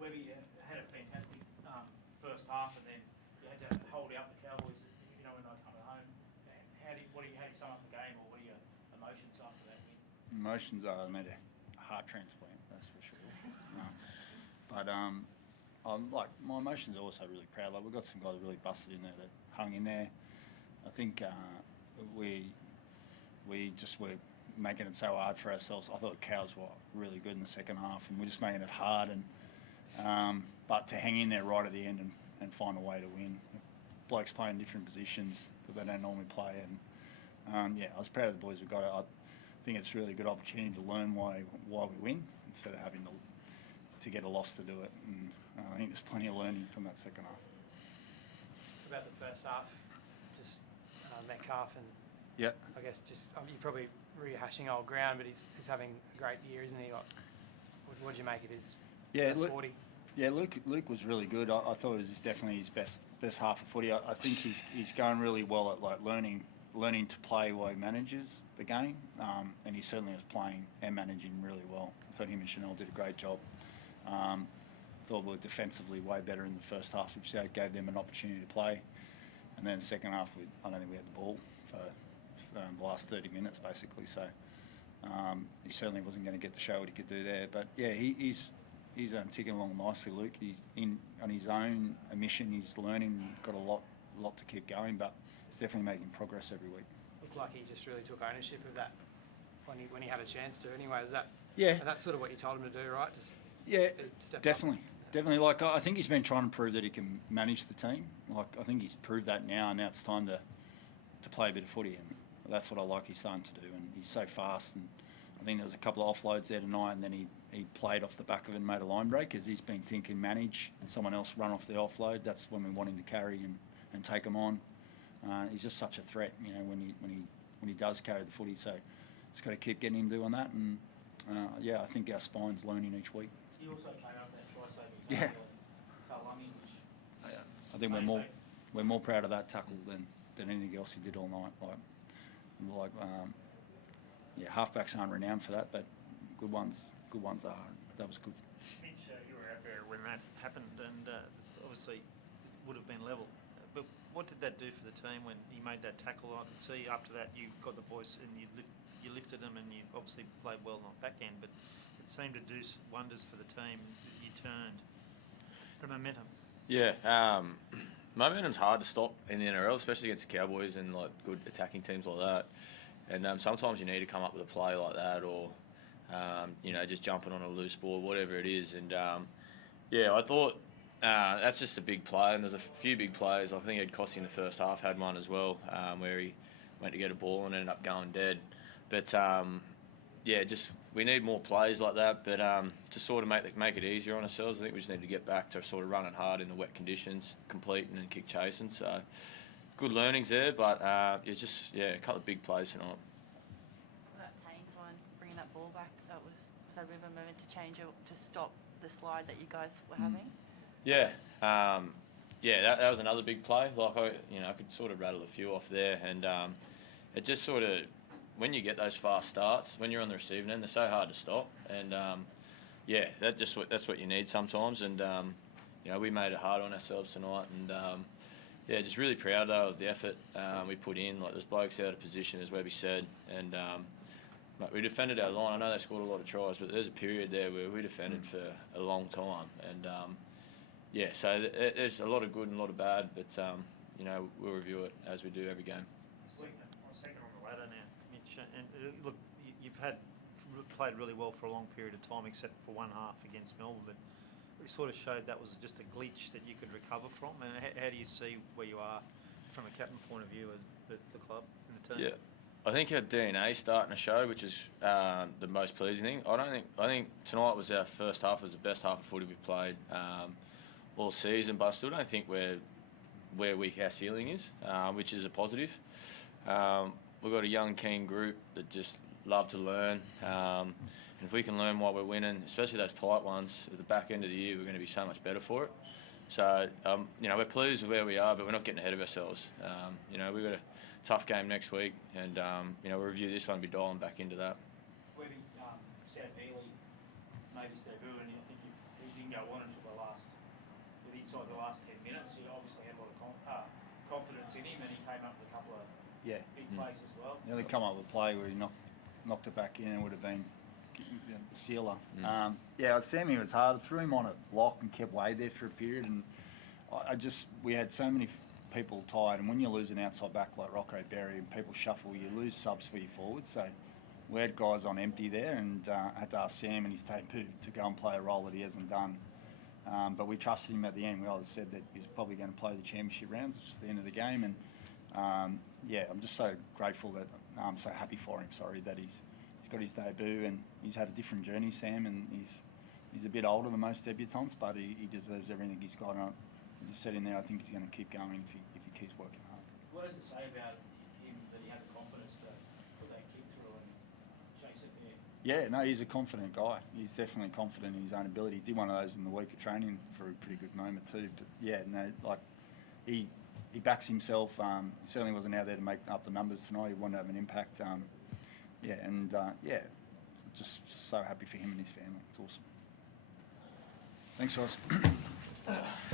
Webby had a fantastic first half, and then you had to hold out the Cowboys, when they come at home. How do you sum up the game, or what are your emotions after that win? Emotions are I made a heart transplant, that's for sure. But my emotions are also really proud. Like, we've got some guys really busted in there that hung in there. I think we just were making it so hard for ourselves. I thought Cows were really good in the second half, and we're just making it hard. And but to hang in there right at the end and find a way to win. Blokes playing different positions that they don't normally play, and I was proud of the boys we got. I think it's really a good opportunity to learn why we win instead of having to get a loss to do it. And I think there's plenty of learning from that second half. About the first half, just Metcalf, and yeah, I guess just you're probably rehashing old ground, but he's having a great year, isn't he? Like, what did you make it his best 40? Yeah, Luke was really good. I thought it was definitely his best half of footy. I think he's going really well at learning to play while he manages the game, and he certainly was playing and managing really well. I thought him and Chanel did a great job. Thought we were defensively way better in the first half, which gave them an opportunity to play. And then the second half, I don't think we had the ball for the last 30 minutes, basically. So he certainly wasn't going to get to show what he could do there. But yeah, he's ticking along nicely, Luke. He's on his own mission. He's learning. He's got a lot to keep going, but he's definitely making progress every week. Looked like he just really took ownership of that when he had a chance to. Anyway, Yeah, that's sort of what you told him to do, right? Just definitely. Definitely. Like, I think he's been trying to prove that he can manage the team. Like, I think he's proved that now, and now it's time to play a bit of footy, and that's what I like his son to do. And he's so fast, and I think there was a couple of offloads there tonight, and then he played off the back of it and made a line break, because he's been thinking manage, someone else run off the offload. That's when we want him to carry and take him on. He's just such a threat, when he does carry the footy. So just got to keep getting him doing that, and I think our spine's learning each week. He also came up with that try-saving Yeah. Kalungi, which I think we're more proud of that tackle than anything else he did all night. Halfbacks aren't renowned for that, but good ones are. That was good. Mitch, you were out there when that happened, and obviously it would have been level. But what did that do for the team when he made that tackle? I could see after that you got the boys and you lifted them, and you obviously played well on the back end, but it seemed to do wonders for the team. You turned the momentum. Yeah, momentum's hard to stop in the NRL, especially against the Cowboys and like good attacking teams like that. And sometimes you need to come up with a play like that, or just jumping on a loose ball, whatever it is. And I thought that's just a big play. And there's a few big plays. I think Ed Cossey in the first half had one as well, where he went to get a ball and ended up going dead. But we need more plays like that. But to sort of make it easier on ourselves, I think we just need to get back to sort of running hard in the wet conditions, completing and kick chasing. So good learnings there, but a couple of big plays tonight. That Taines one, bringing that ball back, was that a bit of a moment to change it, to stop the slide that you guys were having? Yeah, that was another big play. Like I could sort of rattle a few off there, and it just sort of, when you get those fast starts, when you're on the receiving end, they're so hard to stop. And that's what you need sometimes. And we made it hard on ourselves tonight, and just really proud though of the effort we put in. Like, there's blokes out of position, as Webby said, and we defended our line. I know they scored a lot of tries, but there's a period there where we defended for a long time, and so there's a lot of good and a lot of bad, but we'll review it as we do every game. Second on the ladder now, Mitch, and look, you've played really well for a long period of time, except for one half against Melbourne, but we sort of showed that was just a glitch that you could recover from. And how do you see where you are from a captain point of view of the club and the team? Yeah, I think our DNA is starting to show, which is the most pleasing thing. I think tonight was our first half, was the best half of footy we've played all season, but I still don't think we're where our ceiling is, which is a positive. We've got a young, keen group that just love to learn. And if we can learn while we're winning, especially those tight ones, at the back end of the year, we're going to be so much better for it. So, we're pleased with where we are, but we're not getting ahead of ourselves. We've got a tough game next week, and, we'll review this one and be dialing back into that. Webby, South Ealy made his debut, and I think he didn't go on until inside the last 10 minutes. You obviously had a lot of confidence in him, and he came up with a couple of big plays as well. Yeah, they come up with a play where he knocked it back in and it would have been the sealer. Sammy was hard. I threw him on a lock and kept Wade there for a period, and we had so many people tired, and when you lose an outside back like Rocco Berry and people shuffle, you lose subs for your forwards. So we had guys on empty there, and had to ask Sam in his debut to go and play a role that he hasn't done. But we trusted him at the end. We either said that he was probably going to play the championship round, which is the end of the game, and I'm just so grateful that I'm so happy for him. That he's got his debut, and he's had a different journey, Sam, and he's a bit older than most debutants, but he deserves everything he's got. And I just said in there, I think he's going to keep going if he keeps working hard. What does it say about him that he had the confidence to put that kick through and chase it there? Yeah, no, he's a confident guy. He's definitely confident in his own ability. He did one of those in the week of training for a pretty good moment too. But he backs himself. He certainly wasn't out there to make up the numbers tonight. He wanted to have an impact. Just so happy for him and his family. It's awesome. Thanks, guys.